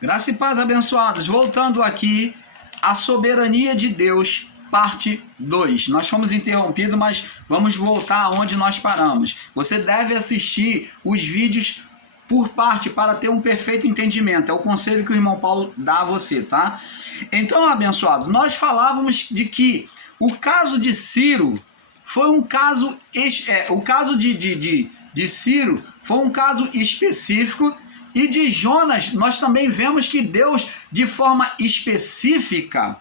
Graça e paz, abençoados. Voltando aqui, a soberania de Deus, parte 2. Nós fomos interrompidos, mas vamos voltar aonde nós paramos. Você deve assistir os vídeos por parte para ter um perfeito entendimento. É o conselho que o irmão Paulo dá a você, tá? Então, abençoado, nós falávamos de que o caso de Ciro foi um caso... o caso de Ciro foi um caso específico. E de Jonas, nós também vemos que Deus, de forma específica,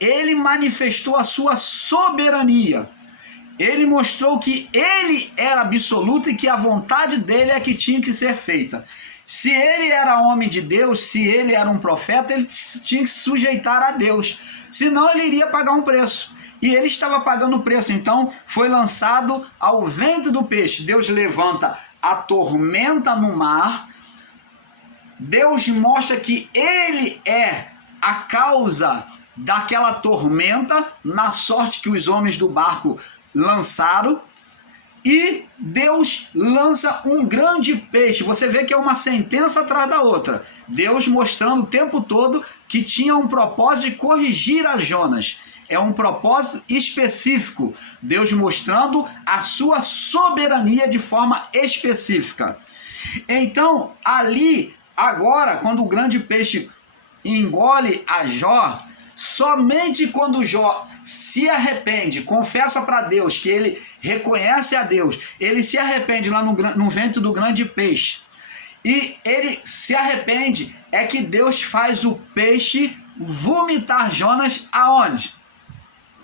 ele manifestou a sua soberania. Ele mostrou que ele era absoluto e que a vontade dele é que tinha que ser feita. Se ele era homem de Deus, se ele era um profeta, ele tinha que se sujeitar a Deus. Senão ele iria pagar um preço. E ele estava pagando o preço. Então foi lançado ao vento do peixe. Deus levanta a tormenta no mar. Deus mostra que ele é a causa daquela tormenta, na sorte que os homens do barco lançaram, e Deus lança um grande peixe. Você vê que é uma sentença atrás da outra. Deus mostrando o tempo todo que tinha um propósito de corrigir a Jonas. É um propósito específico. Deus mostrando a sua soberania de forma específica. Então, ali... Agora, quando o grande peixe engole a Jó, somente quando Jó se arrepende, confessa para Deus que ele reconhece a Deus, ele se arrepende lá no ventre do grande peixe, e ele se arrepende, é que Deus faz o peixe vomitar Jonas aonde?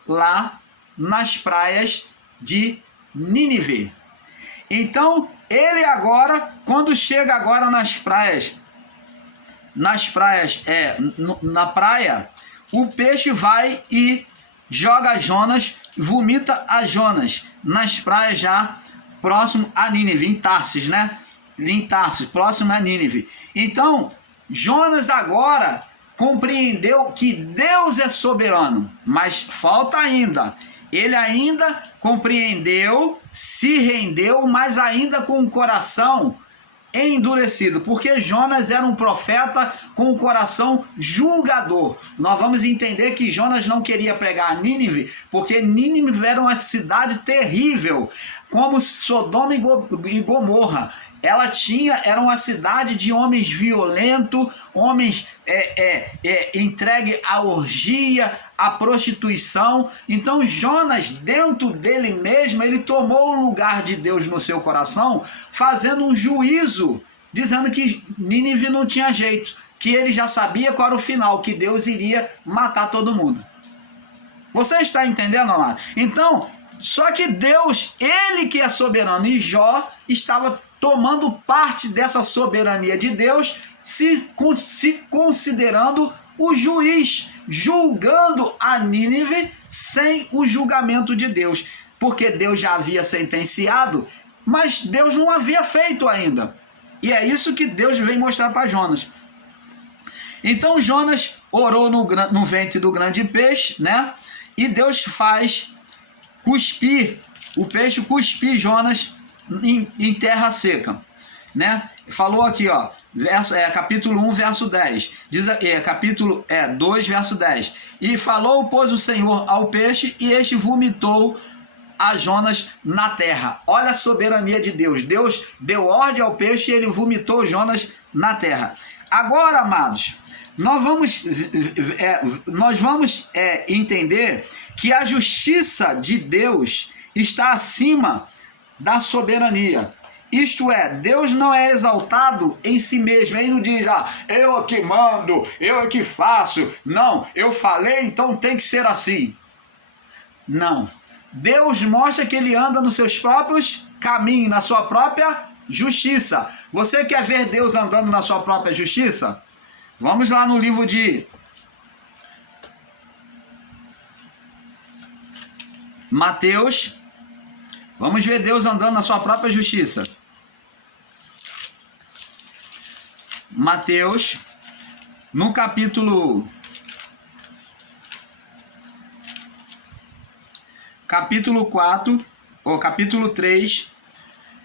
Lá nas praias de Nínive. Então, ele agora, quando chega agora na praia, o peixe vai e joga Jonas, vomita a Jonas nas praias já próximo a Nínive, em Tarsis, né? Em Tarsis, próximo a Nínive. Então, Jonas agora compreendeu que Deus é soberano, mas falta ainda. Ele ainda compreendeu, se rendeu, mas ainda com o coração endurecido, porque Jonas era um profeta com o coração julgador. Nós vamos entender que Jonas não queria pregar a Nínive, porque Nínive era uma cidade terrível, como Sodoma e Gomorra. Ela era uma cidade de homens violentos, homens entregue à orgia, à prostituição. Então Jonas, dentro dele mesmo, ele tomou o lugar de Deus no seu coração, fazendo um juízo, dizendo que Nínive não tinha jeito, que ele já sabia qual era o final, que Deus iria matar todo mundo. Você está entendendo, amado? Então, só que Deus, ele que é soberano, e Jó estava tomando parte dessa soberania de Deus, se considerando o juiz, julgando a Nínive sem o julgamento de Deus, porque Deus já havia sentenciado, mas Deus não havia feito ainda. E é isso que Deus vem mostrar para Jonas. Então Jonas orou no ventre do grande peixe, né? E Deus faz cuspir, o peixe cuspir Jonas em terra seca, né? Falou aqui, ó, capítulo 1, verso 10, diz, capítulo 2, verso 10, e falou, pois, o Senhor ao peixe, e este vomitou a Jonas na terra. Olha a soberania de Deus. Deus deu ordem ao peixe e ele vomitou Jonas na terra. Agora, amados, nós vamos entender que a justiça de Deus está acima da soberania. Isto é, Deus não é exaltado em si mesmo. Ele não diz, eu é que mando, eu é que faço. Não, eu falei, então tem que ser assim. Não. Deus mostra que ele anda nos seus próprios caminhos, na sua própria justiça. Você quer ver Deus andando na sua própria justiça? Vamos lá no livro de Mateus. Vamos ver Deus andando na sua própria justiça. Mateus, no capítulo 4, ou capítulo 3,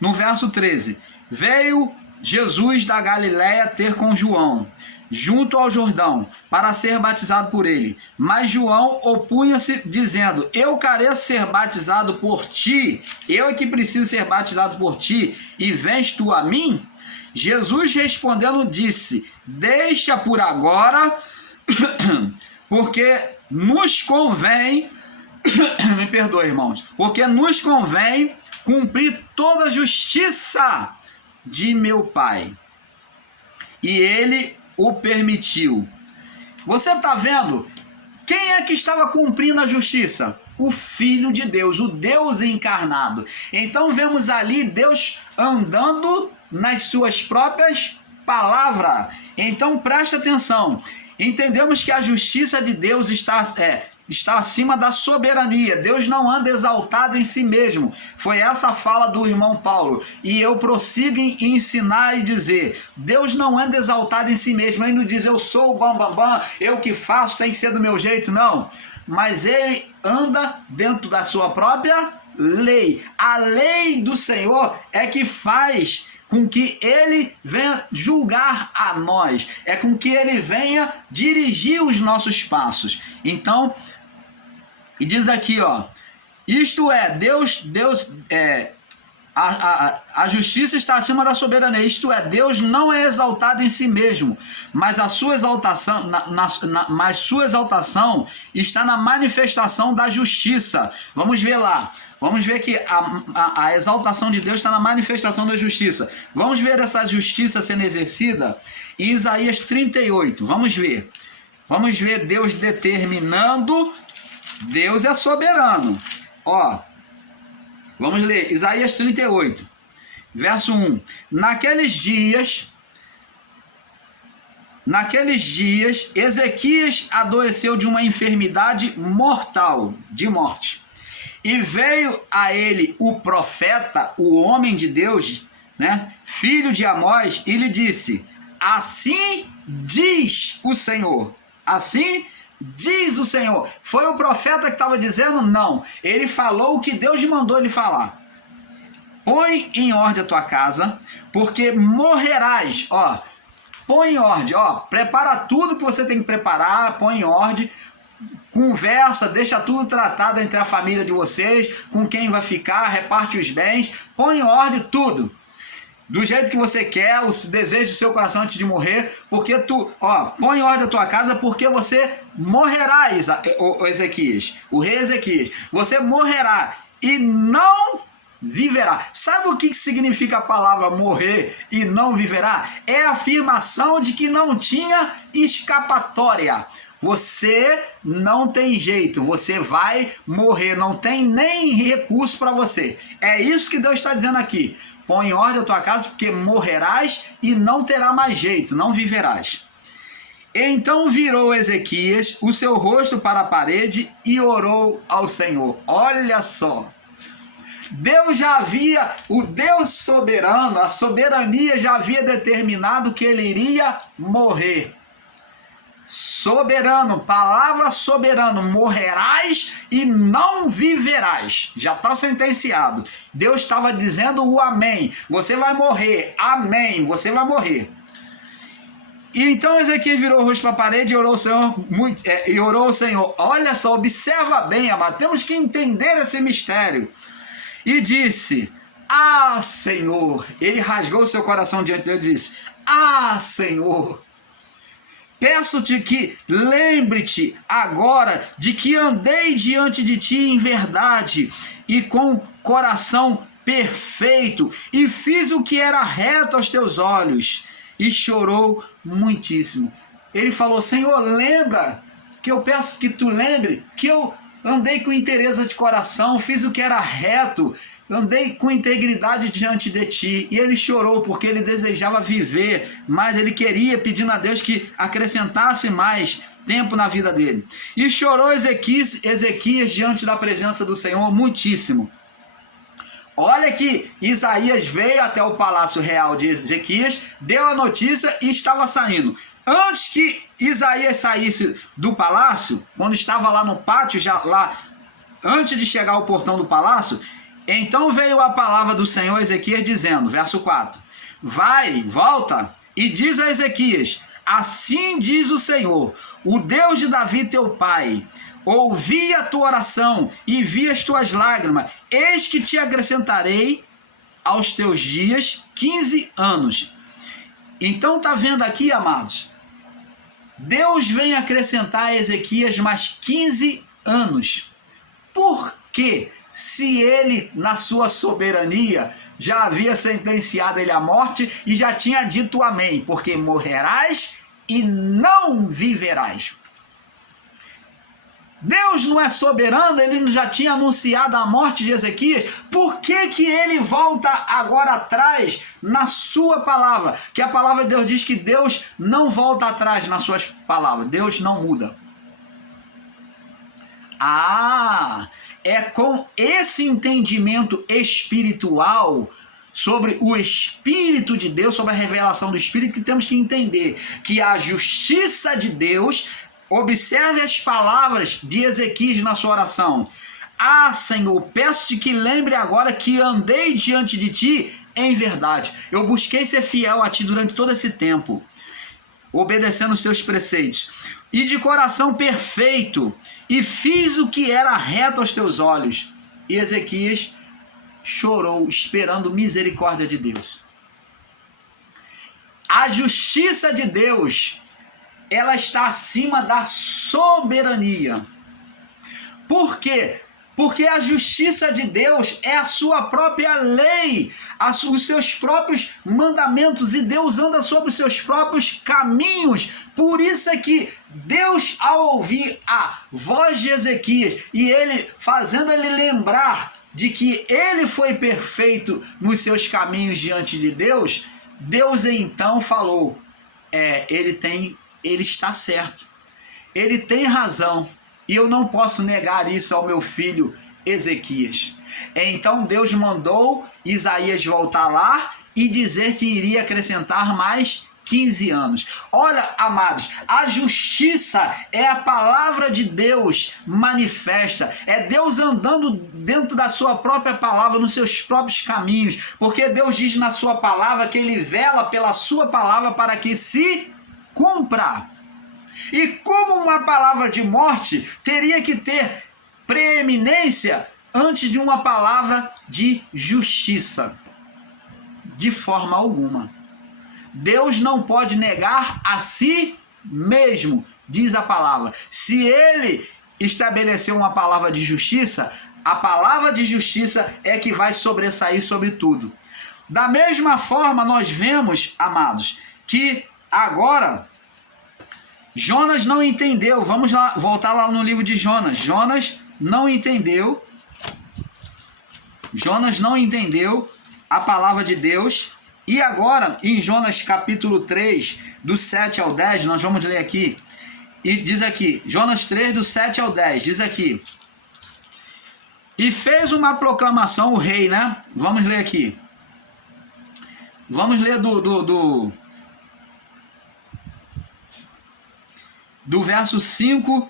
no verso 13. Veio Jesus da Galiléia ter com João, junto ao Jordão, para ser batizado por ele. Mas João opunha-se, dizendo: eu careço ser batizado por ti, eu é que preciso ser batizado por ti, e vens tu a mim? Jesus respondendo disse: deixa por agora, porque nos convém, me perdoe, irmãos, porque nos convém cumprir toda a justiça de meu Pai. E ele o permitiu. Você está vendo? Quem é que estava cumprindo a justiça? O Filho de Deus, o Deus encarnado. Então vemos ali Deus andando nas suas próprias palavras. Então presta atenção. Entendemos que a justiça de Deus está acima da soberania. Deus não anda exaltado em si mesmo. Foi essa a fala do irmão Paulo. E eu prossigo em ensinar e dizer: Deus não anda exaltado em si mesmo. Ele não diz: eu sou o bambambam, eu que faço, tem que ser do meu jeito. Não. Mas ele anda dentro da sua própria lei. A lei do Senhor é que faz com que ele venha julgar a nós, é com que ele venha dirigir os nossos passos. Então, e diz aqui, ó, isto é, a justiça está acima da soberania, isto é, Deus não é exaltado em si mesmo, mas a sua exaltação, mas sua exaltação está na manifestação da justiça. Vamos ver lá. Vamos ver que a exaltação de Deus está na manifestação da justiça. Vamos ver essa justiça sendo exercida em Isaías 38. Vamos ver. Vamos ver Deus determinando. Deus é soberano. Ó, vamos ler Isaías 38, verso 1. Naqueles dias, Ezequias adoeceu de uma enfermidade mortal, de morte. E veio a ele o profeta, o homem de Deus, né, filho de Amós, e lhe disse: assim diz o Senhor. Assim diz o Senhor. Foi o profeta que estava dizendo? Não. Ele falou o que Deus mandou ele falar. Põe em ordem a tua casa, porque morrerás. Ó, põe em ordem. Ó, prepara tudo que você tem que preparar, põe em ordem. Conversa, deixa tudo tratado entre a família de vocês, com quem vai ficar, reparte os bens, põe em ordem tudo, do jeito que você quer, o desejo do seu coração antes de morrer, porque põe em ordem a tua casa, porque você morrerá, Ezequias, o rei Ezequias, você morrerá e não viverá. Sabe o que significa a palavra morrer e não viverá? É a afirmação de que não tinha escapatória. Você não tem jeito, você vai morrer, não tem nem recurso para você. É isso que Deus está dizendo aqui. Põe em ordem a tua casa, porque morrerás e não terá mais jeito, não viverás. Então virou Ezequias o seu rosto para a parede e orou ao Senhor. Olha só. Deus já havia, o Deus soberano, a soberania já havia determinado que ele iria morrer. Soberano, palavra soberano, morrerás e não viverás. Já está sentenciado. Deus estava dizendo o amém. Você vai morrer, amém, você vai morrer. E então Ezequias virou o rosto para a parede e orou ao Senhor. Olha só, observa bem, amado, temos que entender esse mistério. E disse: ah, Senhor. Ele rasgou seu coração diante de Deus e disse: ah, Senhor, peço-te que lembre-te agora de que andei diante de ti em verdade e com coração perfeito, e fiz o que era reto aos teus olhos. E chorou muitíssimo. Ele falou: Senhor, lembra, que eu peço que tu lembre que eu andei com interesse de coração, fiz o que era reto, andei com integridade diante de ti. E ele chorou porque ele desejava viver, mas ele queria, pedindo a Deus que acrescentasse mais tempo na vida dele. E chorou Ezequias diante da presença do Senhor muitíssimo. Olha que Isaías veio até o palácio real de Ezequias, deu a notícia e estava saindo. Antes que Isaías saísse do palácio, quando estava lá no pátio, já lá, antes de chegar ao portão do palácio, então veio a palavra do Senhor a Ezequias dizendo, verso 4: vai, volta, e diz a Ezequias: assim diz o Senhor, o Deus de Davi teu pai, ouvi a tua oração e vi as tuas lágrimas, eis que te acrescentarei aos teus dias 15 anos. Então tá vendo aqui, amados? Deus vem acrescentar a Ezequias mais 15 anos. Por quê? Se ele, na sua soberania, já havia sentenciado ele à morte e já tinha dito amém, porque morrerás e não viverás. Deus não é soberano, ele já tinha anunciado a morte de Ezequias. Por que que ele volta agora atrás na sua palavra? Que a palavra de Deus diz que Deus não volta atrás nas suas palavras, Deus não muda. É com esse entendimento espiritual sobre o Espírito de Deus, sobre a revelação do Espírito, que temos que entender que a justiça de Deus. Observe as palavras de Ezequias na sua oração. Senhor, peço-te que lembre agora que andei diante de ti em verdade. Eu busquei ser fiel a ti durante todo esse tempo, obedecendo os teus preceitos, e de coração perfeito, e fiz o que era reto aos teus olhos. E Ezequias chorou, esperando misericórdia de Deus. A justiça de Deus, ela está acima da soberania. Por quê? Porque a justiça de Deus é a sua própria lei, os seus próprios mandamentos, e Deus anda sobre os seus próprios caminhos. Por isso é que Deus, ao ouvir a voz de Ezequias, e ele fazendo ele lembrar de que ele foi perfeito nos seus caminhos diante de Deus, Deus então falou: ele está certo, ele tem razão, e eu não posso negar isso ao meu filho Ezequias. Então Deus mandou Isaías voltar lá e dizer que iria acrescentar mais 15 anos. Olha, amados, a justiça é a palavra de Deus manifesta, é Deus andando dentro da sua própria palavra, nos seus próprios caminhos, porque Deus diz na sua palavra que ele vela pela sua palavra para que se cumpra. E como uma palavra de morte teria que ter preeminência antes de uma palavra de justiça? De forma alguma. Deus não pode negar a si mesmo, diz a palavra. Se ele estabeleceu uma palavra de justiça, a palavra de justiça é que vai sobressair sobre tudo. Da mesma forma, nós vemos, amados, que agora Jonas não entendeu. Vamos lá, voltar lá no livro de Jonas. Jonas não entendeu a palavra de Deus. E agora, em Jonas capítulo 3, do 7 ao 10, nós vamos ler aqui. E diz aqui, Jonas 3, do 7 ao 10, diz aqui: e fez uma proclamação, o rei, né? Vamos ler aqui. Vamos ler do verso 5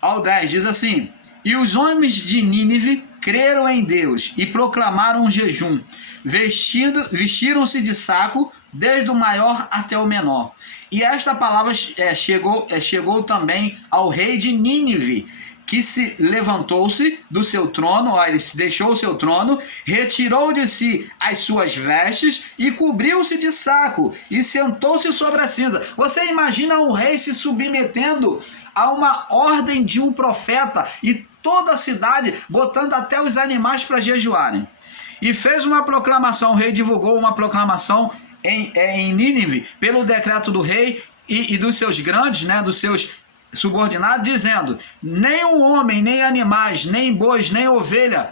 ao 10, diz assim: e os homens de Nínive creram em Deus e proclamaram um jejum, vestiram-se de saco, desde o maior até o menor. E esta palavra chegou também ao rei de Nínive, que se levantou-se do seu trono, ele deixou o seu trono, retirou de si as suas vestes e cobriu-se de saco e sentou-se sobre a cinza. Você imagina um rei se submetendo a uma ordem de um profeta e toda a cidade botando até os animais para jejuarem. E fez uma proclamação, o rei divulgou uma proclamação em Nínive pelo decreto do rei e dos seus grandes, né, dos seus subordinados, dizendo: nem um homem, nem animais, nem bois, nem ovelha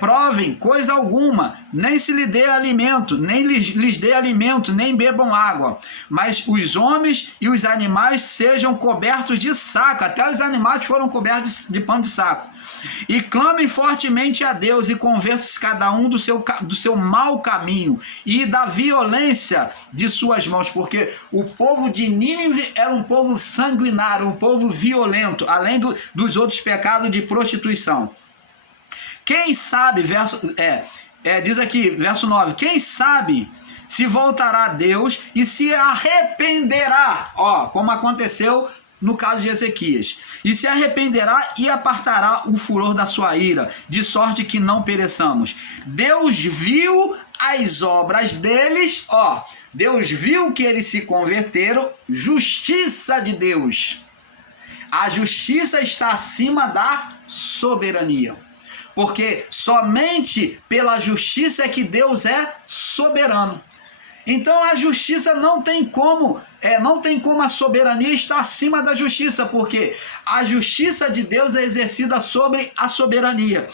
provem coisa alguma, nem se lhe dê alimento, nem lhes dê alimento, nem bebam água, mas os homens e os animais sejam cobertos de saco. Até os animais foram cobertos de pano de saco. E clamem fortemente a Deus e convertam-se cada um do seu mau caminho e da violência de suas mãos, porque o povo de Nínive era um povo sanguinário, um povo violento, além dos outros pecados de prostituição. Quem sabe, diz aqui, verso 9, quem sabe se voltará a Deus e se arrependerá, como aconteceu no caso de Ezequias, e se arrependerá e apartará o furor da sua ira, de sorte que não pereçamos. Deus viu as obras deles, Deus viu que eles se converteram, justiça de Deus. A justiça está acima da soberania, porque somente pela justiça é que Deus é soberano. Então a justiça não tem como a soberania estar acima da justiça, porque a justiça de Deus é exercida sobre a soberania.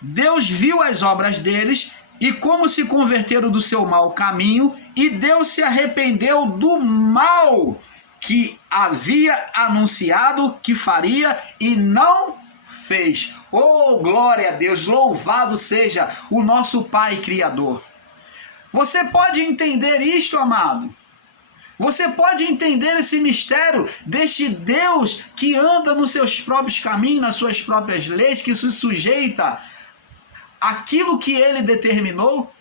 Deus viu as obras deles e como se converteram do seu mau caminho, e Deus se arrependeu do mal que havia anunciado que faria e não fez. Glória a Deus, louvado seja o nosso Pai Criador. Você pode entender isto, amado? Você pode entender esse mistério deste Deus que anda nos seus próprios caminhos, nas suas próprias leis, que se sujeita àquilo que ele determinou?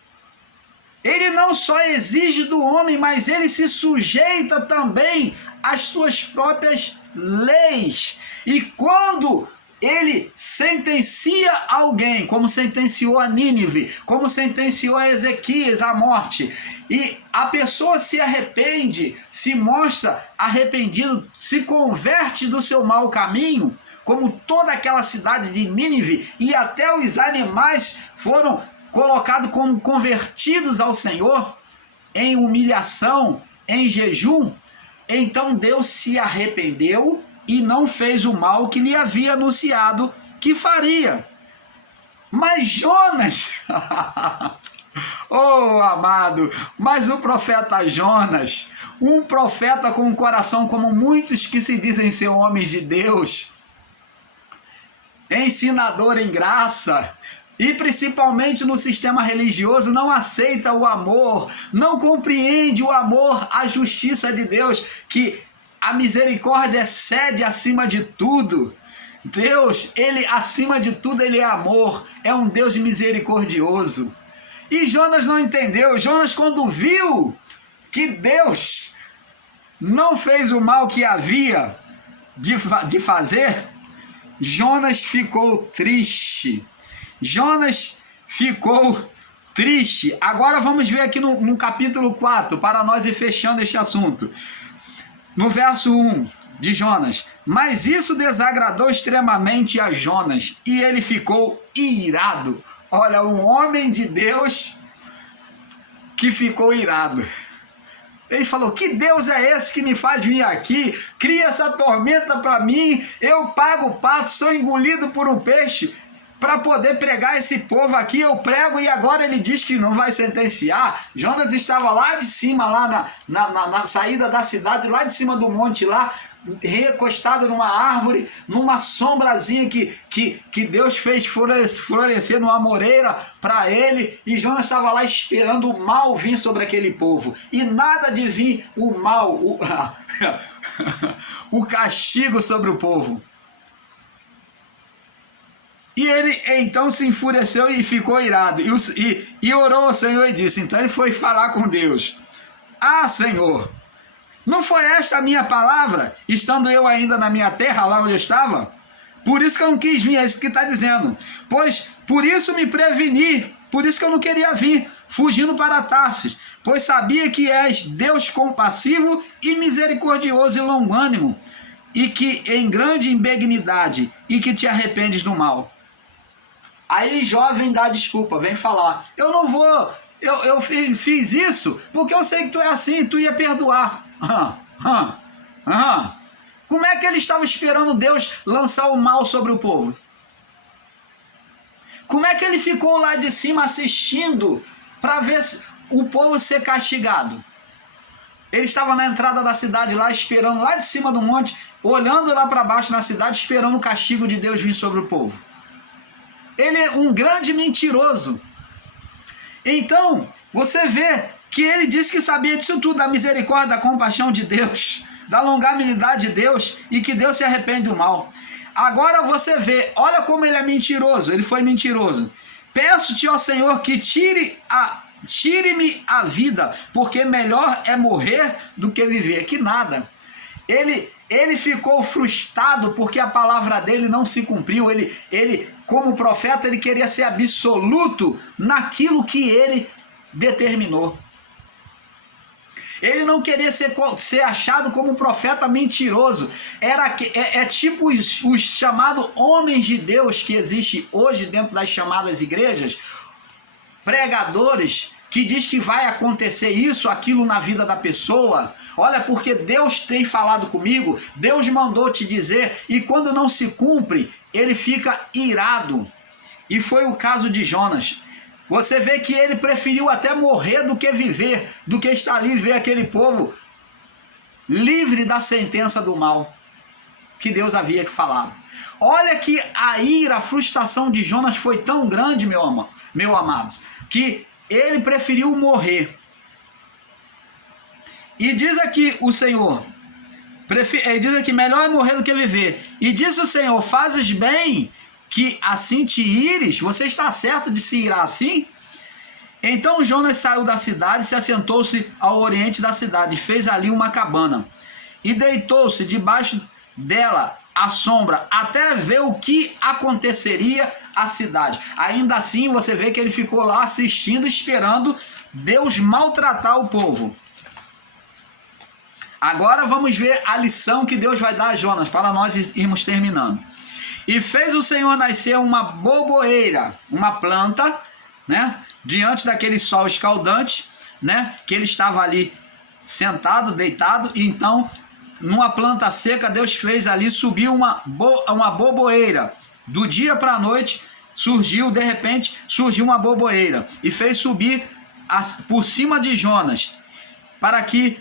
Ele não só exige do homem, mas ele se sujeita também às suas próprias leis. E quando ele sentencia alguém, como sentenciou a Nínive, como sentenciou a Ezequias à morte, e a pessoa se arrepende, se mostra arrependido, se converte do seu mau caminho, como toda aquela cidade de Nínive, e até os animais foram colocados como convertidos ao Senhor, em humilhação, em jejum, então Deus se arrependeu e não fez o mal que lhe havia anunciado que faria. Mas Jonas, amado, mas o profeta Jonas, um profeta com um coração como muitos que se dizem ser homens de Deus, ensinador em graça, e principalmente no sistema religioso, não aceita o amor, não compreende o amor, a justiça de Deus, que a misericórdia excede acima de tudo. Deus, ele acima de tudo, ele é amor, é um Deus misericordioso. E Jonas não entendeu. Jonas, quando viu que Deus não fez o mal que havia de fazer, Jonas ficou triste. Jonas ficou triste. Agora vamos ver aqui no capítulo 4, para nós ir fechando este assunto. No verso 1 de Jonas: mas isso desagradou extremamente a Jonas, e ele ficou irado. Olha, um homem de Deus que ficou irado. Ele falou: que Deus é esse que me faz vir aqui, cria essa tormenta para mim, eu pago o pato, sou engolido por um peixe, para poder pregar esse povo aqui, eu prego, e agora ele diz que não vai sentenciar. Jonas estava lá de cima, lá na saída da cidade, lá de cima do monte, lá, recostado numa árvore, numa sombrazinha que Deus fez florescer numa moreira para ele, e Jonas estava lá esperando o mal vir sobre aquele povo, e nada de vir o mal, o castigo sobre o povo. E ele então se enfureceu e ficou irado, e orou ao Senhor e disse, então ele foi falar com Deus: ah, Senhor, não foi esta a minha palavra, estando eu ainda na minha terra, lá onde eu estava? Por isso que eu não quis vir, é isso que está dizendo. Pois por isso me preveni, por isso que eu não queria vir, fugindo para Tarsis, pois sabia que és Deus compassivo e misericordioso e longânimo, e que em grande benignidade, e que te arrependes do mal. Aí Jó vem dar desculpa, vem falar: eu não vou, eu fiz isso porque eu sei que tu é assim, tu ia perdoar. Como é que ele estava esperando Deus lançar o mal sobre o povo? Como é que ele ficou lá de cima assistindo para ver o povo ser castigado? Ele estava na entrada da cidade lá, esperando, lá de cima do monte, olhando lá para baixo na cidade, esperando o castigo de Deus vir sobre o povo. Ele é um grande mentiroso. Então, você vê que ele disse que sabia disso tudo, da misericórdia, da compaixão de Deus, da longanimidade de Deus, e que Deus se arrepende do mal. Agora você vê, olha como ele é mentiroso, ele foi mentiroso. Peço-te, ó Senhor, que tire tire-me a vida, porque melhor é morrer do que viver. Que nada. Ele ficou frustrado porque a palavra dele não se cumpriu. Ele, como profeta, ele queria ser absoluto naquilo que ele determinou. Ele não queria ser achado como um profeta mentiroso. É tipo os chamados homens de Deus que existem hoje dentro das chamadas igrejas, pregadores que diz que vai acontecer isso, aquilo na vida da pessoa. Olha, porque Deus tem falado comigo, Deus mandou te dizer, e quando não se cumpre, ele fica irado. E foi o caso de Jonas. Você vê que ele preferiu até morrer do que viver, do que estar ali e ver aquele povo livre da sentença do mal que Deus havia falado. Olha que a ira, a frustração de Jonas foi tão grande, meu amados, que ele preferiu morrer. E diz aqui o Senhor, ele diz aqui, melhor é morrer do que viver. E disse o Senhor, fazes bem que assim te ires? Você está certo de se irar assim? Então Jonas saiu da cidade, se assentou-se ao oriente da cidade, fez ali uma cabana, e deitou-se debaixo dela à sombra, até ver o que aconteceria à cidade. Ainda assim, você vê que ele ficou lá assistindo, esperando Deus maltratar o povo. Agora vamos ver a lição que Deus vai dar a Jonas, para nós irmos terminando. E fez o Senhor nascer uma boboeira, uma planta, né, diante daquele sol escaldante, né, que ele estava ali sentado, deitado. E então, numa planta seca, Deus fez ali subir uma boboeira. Do dia para a noite, de repente, surgiu uma boboeira e fez subir por cima de Jonas, para que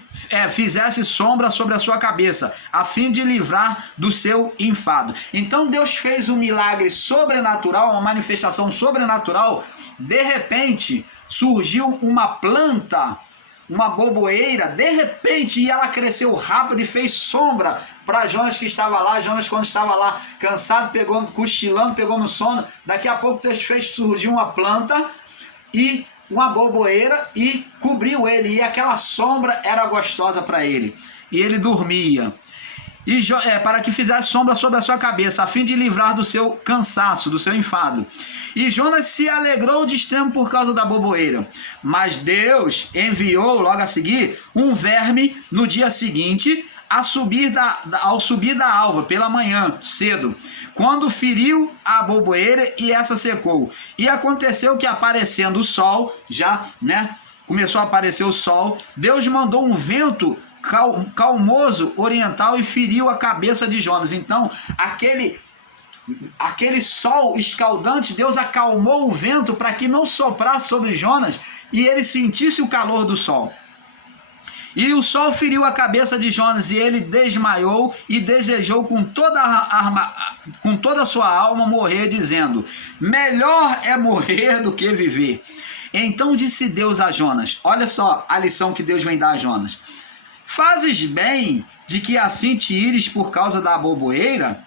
fizesse sombra sobre a sua cabeça, a fim de livrar do seu enfado. Então Deus fez um milagre sobrenatural, uma manifestação sobrenatural. De repente surgiu uma planta, uma boboeira, de repente, e ela cresceu rápido e fez sombra para Jonas que estava lá. Jonas, quando estava lá cansado, cochilando, pegou no sono. Daqui a pouco Deus fez surgir uma planta e uma boboeira e cobriu ele, e aquela sombra era gostosa para ele, e ele dormia, para que fizesse sombra sobre a sua cabeça, a fim de livrar do seu cansaço, do seu enfado. E Jonas se alegrou de extremo por causa da boboeira. Mas Deus enviou logo a seguir um verme no dia seguinte, ao subir da alva, pela manhã, cedo, quando feriu a boboeira e essa secou. E aconteceu que, aparecendo o sol, começou a aparecer o sol, Deus mandou um vento calmoso oriental e feriu a cabeça de Jonas. Então, aquele sol escaldante, Deus acalmou o vento para que não soprasse sobre Jonas e ele sentisse o calor do sol. E o sol feriu a cabeça de Jonas, e ele desmaiou e desejou com toda a sua alma morrer, dizendo, melhor é morrer do que viver. Então disse Deus a Jonas, olha só a lição que Deus vem dar a Jonas, fazes bem de que assim te ires por causa da boboeira?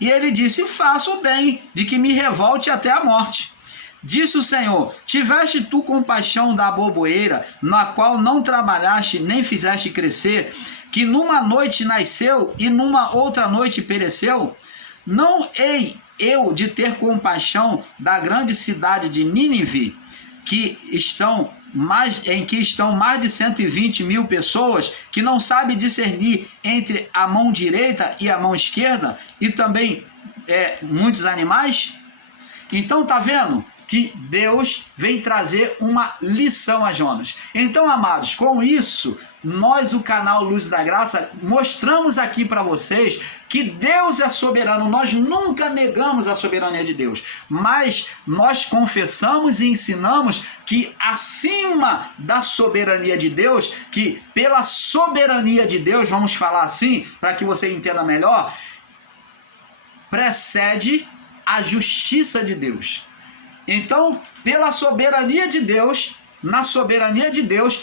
E ele disse, faço bem de que me revolte até a morte. Disse o Senhor, tiveste tu compaixão da boboeira, na qual não trabalhaste nem fizeste crescer, que numa noite nasceu e numa outra noite pereceu? Não hei eu de ter compaixão da grande cidade de Nínive, em que estão mais de 120 mil pessoas, que não sabe discernir entre a mão direita e a mão esquerda, e também muitos animais? Então, tá vendo que Deus vem trazer uma lição a Jonas. Então, amados, com isso, nós, o canal Luz da Graça, mostramos aqui para vocês que Deus é soberano. Nós nunca negamos a soberania de Deus, mas nós confessamos e ensinamos que acima da soberania de Deus, que pela soberania de Deus, vamos falar assim, para que você entenda melhor, precede a justiça de Deus. Então, pela soberania de Deus, na soberania de Deus,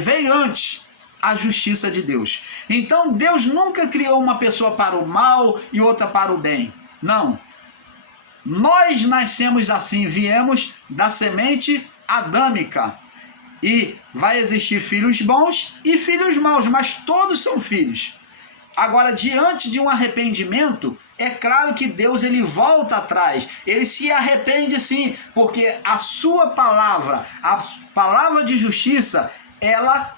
vem antes a justiça de Deus. Então, Deus nunca criou uma pessoa para o mal e outra para o bem. Não. Nós nascemos assim, viemos da semente adâmica. E vai existir filhos bons e filhos maus, mas todos são filhos. Agora, diante de um arrependimento, é claro que Deus ele volta atrás, ele se arrepende sim, porque a sua palavra, a palavra de justiça, ela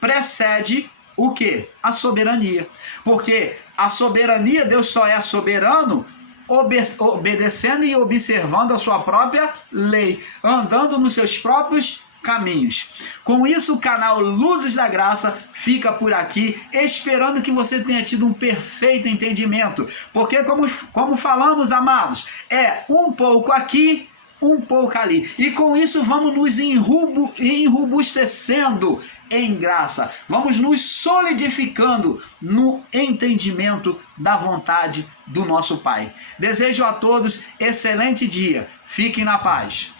precede o quê? A soberania. Porque a soberania, Deus só é soberano obedecendo e observando a sua própria lei, andando nos seus próprios caminhos. Com isso, o canal Luzes da Graça fica por aqui, esperando que você tenha tido um perfeito entendimento, porque como falamos, amados, é um pouco aqui, um pouco ali, e com isso vamos nos enrobustecendo em graça, vamos nos solidificando no entendimento da vontade do nosso Pai. Desejo a todos excelente dia, fiquem na paz.